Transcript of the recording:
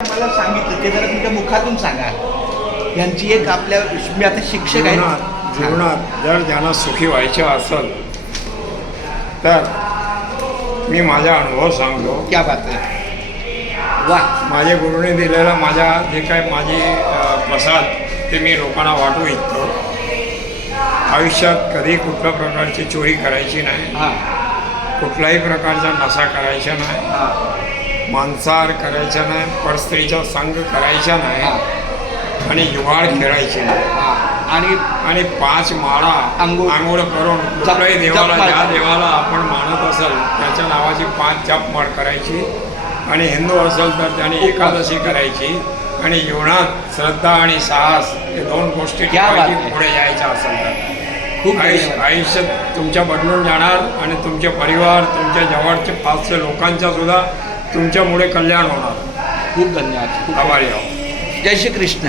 मला सांगितलं ते जरा तुमच्या मुखातून सांगा. यांची एक आपल्या मी आता शिक्षक आहे. जीवनात जर ज्यांना सुखी व्हायचं असेल तर मी माझा अनुभव सांगतो. क्या बात आहे. वा. माझ्या गुरुने दिलेला माझ्या जे काय माझी प्रसाद ते मी लोकांना वाटू इच्छितो. आयुष्यात कधी कुठल्या प्रकारची चोरी करायची नाही, हां कुठल्याही प्रकारचा नशा करायचा नाही, हां मांसाहार करायचा नाही, परस्त्रीचा संग करायचा नाही आणि जुगार खेळायची नाही. हां आणि आणि 5 माळा आंघोळ करून कुठल्याही देवाला ज्या देवाला आपण मानत असेल त्याच्या नावाची 5 जपमाळ करायची आणि हिंदू असेल तर त्याने एकादशी करायची आणि जीवनात श्रद्धा आणि साहस हे 2 गोष्टी ठेवायची पुढे यायच्या असेल तर खूप आयुष्य तुमच्या बदलून जाणार आणि तुमचे परिवार तुमच्या जवळचे 500 लोकांचा सुद्धा तुमच्यामुळे कल्याण होणार. खूप धन्यवाद. आभारी आहोत. जय श्री कृष्ण.